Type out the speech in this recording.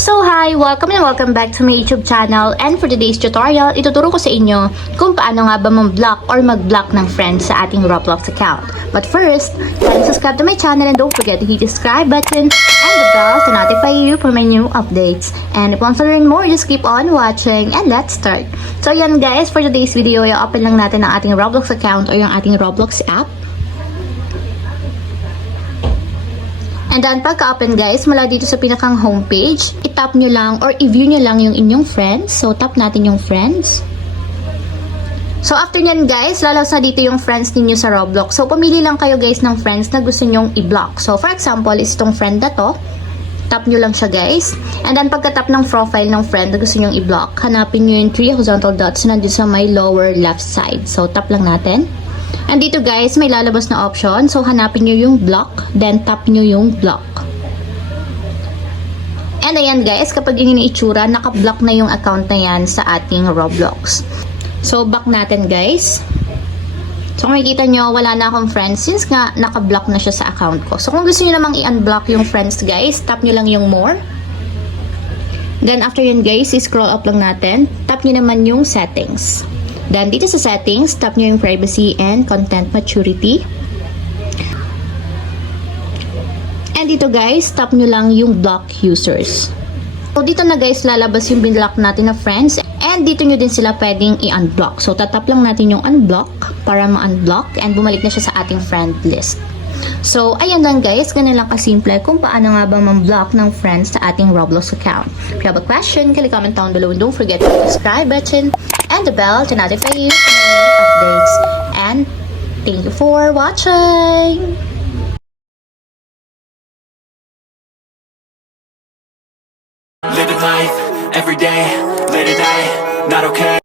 So hi! Welcome and welcome back to my YouTube channel, and for today's tutorial, ituturo ko sa inyo kung paano nga ba mag-block or mag-block ng friends sa ating Roblox account. But first, please subscribe to my channel and don't forget to hit the subscribe button and the bell to notify you for my new updates. And if you want to learn more, just keep on watching and let's start. So yan guys, for today's video, i-open lang natin ang ating Roblox account o yung ating Roblox app. And then, pagka-open guys, mula dito sa pinakang homepage, i-tap nyo lang or i-view nyo lang yung inyong friends. So, tap natin yung friends. So, after nyan guys, lalabas na dito yung friends ninyo sa Roblox. So, pumili lang kayo guys ng friends na gusto nyong i-block. So, for example, is itong friend na to. Tap nyo lang siya guys. And then, pagka-tap ng profile ng friend na gusto nyong i-block, hanapin nyo yung 3 horizontal dots na nandito sa may lower left side. So, tap lang natin. And dito guys, may lalabas na option. So, hanapin nyo yung block, then tap nyo yung block. And ayan guys, kapag yun yung itsura, naka-block na yung account na yan sa ating Roblox. So, back natin guys. So, kung makikita nyo, wala na akong friends since nga naka-block na siya sa account ko. So, kung gusto nyo namang i-unblock yung friends guys, tap nyo lang yung more. Then, after yun guys, scroll up lang natin. Tap nyo naman yung settings. Then, dito sa settings, tap nyo yung privacy and content maturity. And dito guys, tap nyo lang yung block users. So, dito na guys, lalabas yung binlock natin na friends. And dito nyo din sila pwedeng i-unblock. So, tatap lang natin yung unblock para ma-unblock and bumalik na siya sa ating friend list. So, ayan lang guys, ganun lang kasimple kung paano nga ba ma-block ng friends sa ating Roblox account. If you have a question, can you comment down below and don't forget to subscribe button and the bell to notify you for my new updates. And thank you for watching! Living life, every day, late at night, not okay.